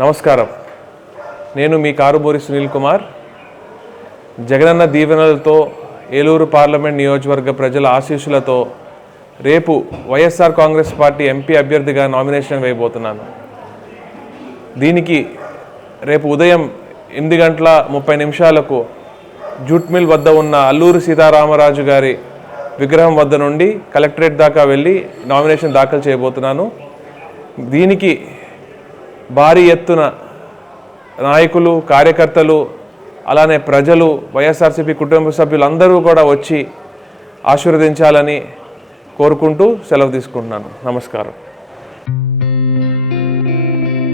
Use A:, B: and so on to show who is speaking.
A: నమస్కారం. నేను మీ కారుబోరి సునీల్ కుమార్. జగనన్న దీవెనలతో ఏలూరు పార్లమెంట్ నియోజకవర్గ ప్రజల ఆశీస్సులతో రేపు వైఎస్ఆర్ కాంగ్రెస్ పార్టీ ఎంపీ అభ్యర్థిగా నామినేషన్ వేయబోతున్నాను. దీనికి రేపు ఉదయం ఎనిమిది గంటల ముప్పై నిమిషాలకు జూట్ మిల్ వద్ద ఉన్న అల్లూరు సీతారామరాజు గారి విగ్రహం వద్ద నుండి కలెక్టరేట్ దాకా వెళ్ళి నామినేషన్ దాఖలు చేయబోతున్నాను. దీనికి భారీ ఎత్తున నాయకులు కార్యకర్తలు అలానే ప్రజలు వైఎస్ఆర్సీపీ కుటుంబ సభ్యులందరూ కూడా వచ్చి ఆశీర్వదించాలని కోరుకుంటూ సెలవు తీసుకుంటున్నాను. నమస్కారం.